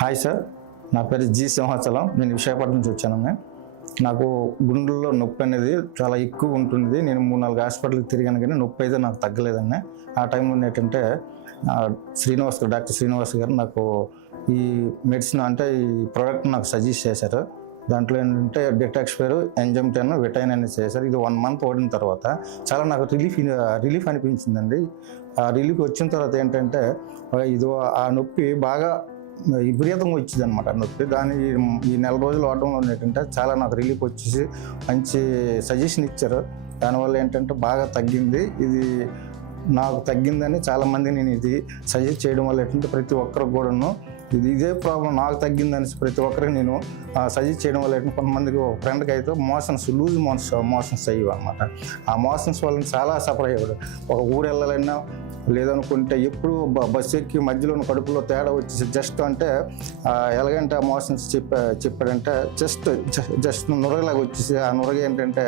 Hi sir నా పేరు G Simhachalam. నేను విశాఖపట్నం నుంచి వచ్చాను నాకు గుండెల్లో నొప్పి అనేది చాలా ఎక్కువ ఉంటుంది నేను మూడు నాలుగు హాస్పిటల్కి తిరిగాను కానీ నొప్పి అయితే నాకు తగ్గలేదండి ఆ టైంలో ఏంటంటే శ్రీనివాస్ గారు డాక్టర్ శ్రీనివాస్ గారు నాకు ఈ మెడిసిన్ అంటే ఈ ప్రోడక్ట్ నాకు సజెస్ట్ చేశారు. దాంట్లో ఏంటంటే డెటాక్స్పేర్ ఎంజమ్ టెన్ విటైన్ అనేది చేశారు. ఇది వన్ మంత్ ఓడిన తర్వాత చాలా నాకు రిలీఫ్ రిలీఫ్ అనిపించిందండి. ఆ రిలీఫ్ వచ్చిన తర్వాత ఏంటంటే ఇది ఆ నొప్పి బాగా విపరీతంగా వచ్చింది అనమాట నొప్పి. దాని ఈ నెల రోజులు వాడడంలో ఏంటంటే చాలా నాకు రిలీఫ్ వచ్చేసి మంచి సజెషన్ ఇచ్చారు. దానివల్ల ఏంటంటే బాగా తగ్గింది. ఇది నాకు తగ్గిందని చాలామంది నేను ఇది సజెస్ట్ చేయడం వల్ల ఏంటంటే ప్రతి ఒక్కరికి కూడాను ఇది ఇదే ప్రాబ్లం నాకు తగ్గిందని ప్రతి ఒక్కరికి నేను సజెస్ట్ చేయడం వల్ల ఏంటంటే కొంతమందికి ఒక ఫ్రెండ్కి అయితే మోషన్స్ లూజ్ మోషన్స్ మోషన్స్ అయ్యేవి అనమాట ఆ మోషన్స్ వల్ల చాలా సఫర్ అయ్యాడు ఒక ఊరు వెళ్ళాలన్నా లేదనుకుంటే ఎప్పుడు బస్సు ఎక్కి మధ్యలో కడుపులో తేడా వచ్చేసి జస్ట్ అంటే ఆ, ఎలాగంటే మోషన్స్ చెప్ప చెప్పాడంటే జస్ట్ జస్ట్ నురగలాగా వచ్చేసి ఆ నురగ ఏంటంటే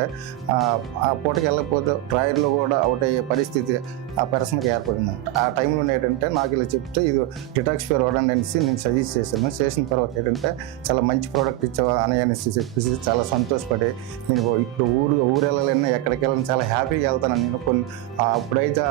ఆ, ఆ పూటకి వెళ్ళకపోతే ట్రయల్లో కూడా అవుట్ అయ్యే పరిస్థితి ఆ పర్సన్కి ఏర్పడింది ఆ టైంలో ఏంటంటే నాకు ఇలా చెప్తే ఇది డిటాక్స్ ఫేర్ వాడండి అనేసి నేను సజెస్ట్ చేశాను. చేసిన తర్వాత ఏంటంటే చాలా మంచి ప్రోడక్ట్ ఇచ్చావా అని అనేసి చెప్పేసి చాలా సంతోషపడి నేను ఇప్పుడు ఊరు ఊరు వెళ్ళాలన్నా ఎక్కడికి వెళ్ళాలని చాలా హ్యాపీగా వెళ్తాను. నేను కొన్ని అప్పుడైతే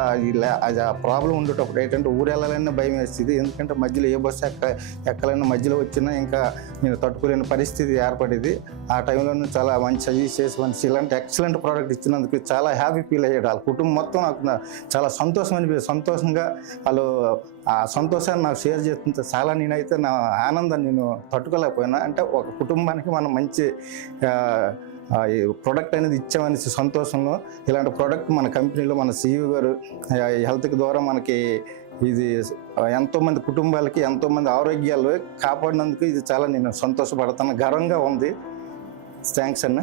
అది ఆ ప్రాబ్లం ఉండేటప్పుడు ఏంటంటే ఊరు వెళ్ళాలన్నా భయం వేస్తుంది ఎందుకంటే మధ్యలో ఏ బస్సు ఎక్క ఎక్కలైనా మధ్యలో వచ్చినా ఇంకా నేను తట్టుకోలేని పరిస్థితి ఏర్పడేది. ఆ టైంలో చాలా మంచి సజెస్ట్ చేసి మంచి ఇలాంటి ఎక్సలెంట్ ప్రోడక్ట్ ఇచ్చినందుకు చాలా హ్యాపీ ఫీల్ అయ్యాడు. వాళ్ళ కుటుంబం మొత్తం నాకు చాలా సంతోషం అనిపి సంతోషంగా వాళ్ళు ఆ సంతోషాన్ని నాకు షేర్ చేస్తుంటే చాలా నేనైతే నా ఆనందం నేను తట్టుకోలేకపోయినా. అంటే ఒక కుటుంబానికి మనం మంచి ఈ ప్రోడక్ట్ అనేది ఇచ్చామనేసి సంతోషంలో ఇలాంటి ప్రోడక్ట్ మన కంపెనీలో మన సీఈఓ గారు హెల్త్కి ద్వారా మనకి ఇది ఎంతోమంది కుటుంబాలకి ఎంతోమంది ఆరోగ్యాలు కాపాడినందుకు ఇది చాలా నేను సంతోషపడతాను. గర్వంగా ఉంది. థ్యాంక్స్ అన్న.